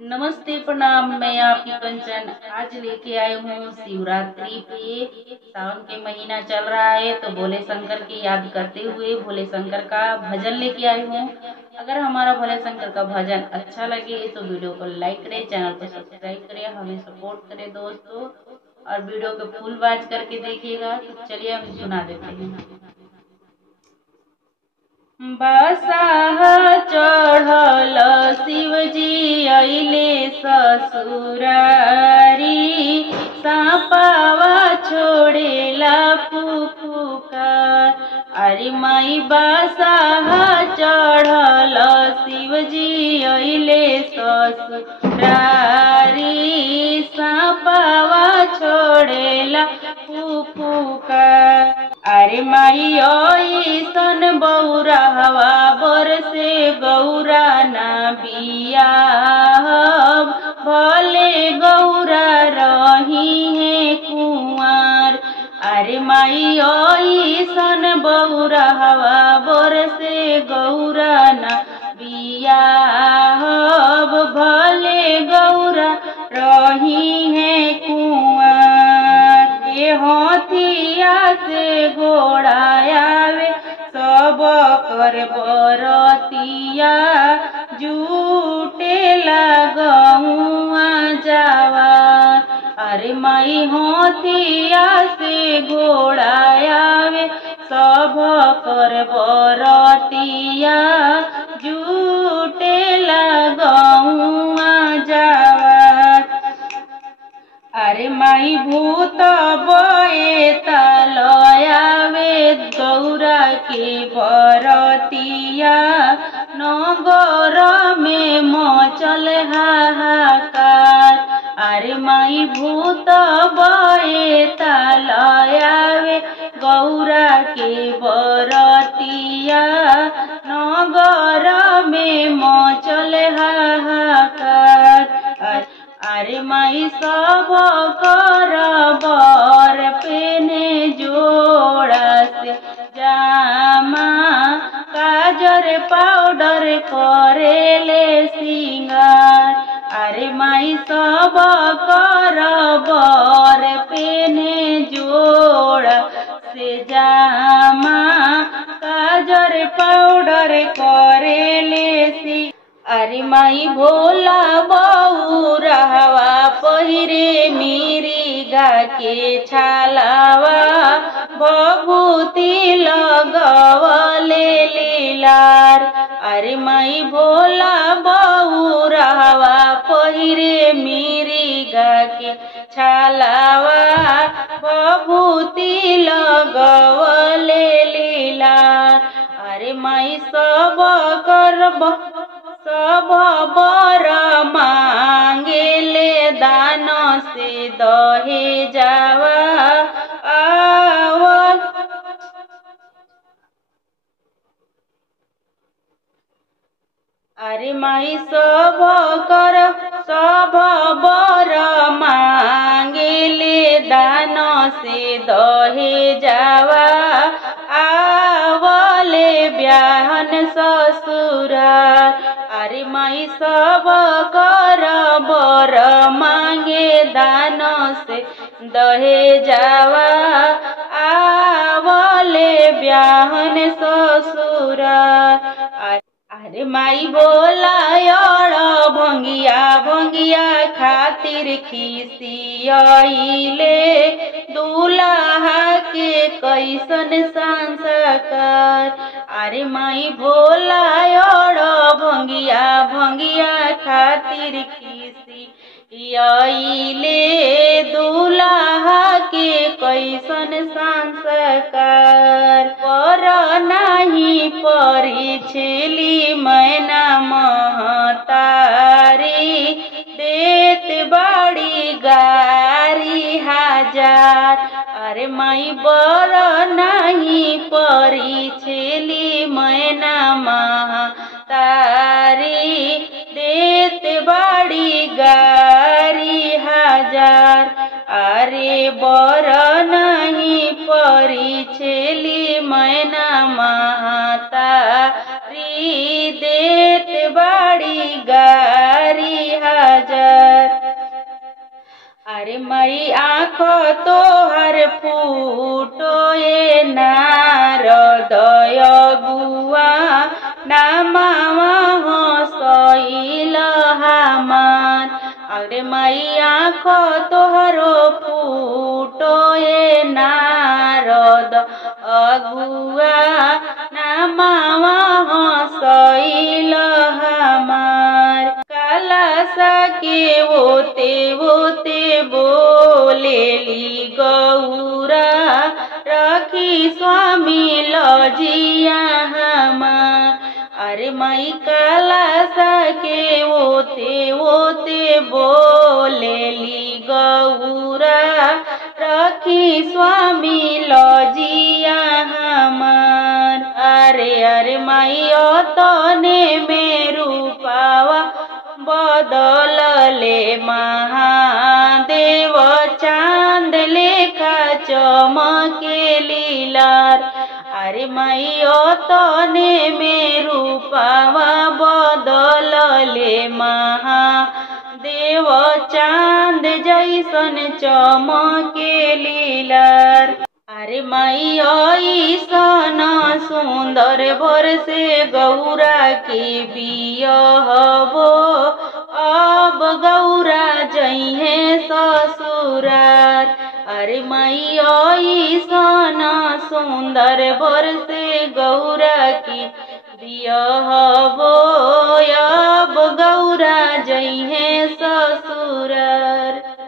नमस्ते प्रणाम। मैं आपकी कंचन आज लेके आई हूँ शिवरात्रि पे। सावन के महीना चल रहा है तो भोले शंकर की याद करते हुए भोले शंकर का भजन लेके आई हूँ। अगर हमारा भोले शंकर का भजन अच्छा लगे तो वीडियो को लाइक करें, चैनल को सब्सक्राइब करें, हमें सपोर्ट करें दोस्तों, और वीडियो को फुल वॉच करके देखिएगा। तो चलिए हम सुना देते हैं। बसाहा चढ़ल शिवजी अइले ससुरारी, सापावा छोड़ेला फुफुकार। अरे माई बसाहा चढ़ल शिवजी अइले ससुरारी, सापावा छोड़ेला फुफुकार। अरे माई ऐसन बौरा हवा बरसे गौरा ना बियाह, भले गौरा रही है कुंवर। अरे माई ऐसन बौरा हवा बरसे गौरा ना बियाह, भले गौरा रही है कुंवर। के हाथिया से घोड़ायावे सब कर बरतिया, जुटेला गहुआ जावा। अरे माई हाथिया से घोड़ायावे सब कर बरतिया, जुटेला गहुआ जावा। अरे माई भूत बये तलयावे गौरा के बरतिया, नगर में मचल हाहाकार। अरे माई भूत बये तलयावे गौरा के बरतिया, नगर में मचल हाहाकार। अरे माई सब कर बर पेने जोड़ा से जामा, काजर पाउडर करेले सिंगार। अरे माई सब कर बर पेने जोड़ा से जामा, काजर पाउडर करेले सिंगार। अरे माई भोला बौरावा पहिरे मिरिगा के छालावा, भभूति लगवले लीलार। अरे माई भोला बौरावा पहिरे मिरिगा के छालावा, भभूति लगवले लीलार। अरे माई सब करब सब बर मांगेले दान से दहे जावा आवल। अरे माई सब कर सब बर मांगेले दान से दहे जावा आवले ब्याहन ससुरार। अरे माई सब कर बर मांगे दान से दहे जावा आवले ब्याहन ससुरार। अरे माई बोला भंगिया भंगिया खातिर खिसियाइले, दूल्हा के कैसन संस्कार। अरे माई भोला भंगिया भंगिया खातिर खिसियाइले, दूल्हा के कैसन संस्कार। पर नाही परी छेली मैना महतारी, देत बाड़ी गारी हजार। अरे माई बर नाही परी छेली मैना महतारी, देत बाड़ी गारी हजार। अरे बर नहीं परी छेली मैना महतारी, देत बाड़ी गा अरे माई आँखो तोहर फूटो ए नारद अगुआ नामावा हंसइल हमार। अरे माई आँखो तोहरो फूटो ए नारद अगुआ नामावा हंसइल हमार। कलशा के ओते बोलेली गौरा रखी स्वामी लजिया हमार। अरे माई कलशा के ओते बोलेली गौरा रखी स्वामी लजिया हमार। अरे माई तने में रूपावा बदलले महादेव चांद लेखा चमके लीलार। अरे माई तने में रूपावा बदलले महादेव चांद जैसन चमके लीलार। अरे माई ऐसन सुंदर भर से गौरा के बियहबो अब गौरा जइहे ससुरार। अरे माई ऐसन सुंदर भर से गौरा की बियहबो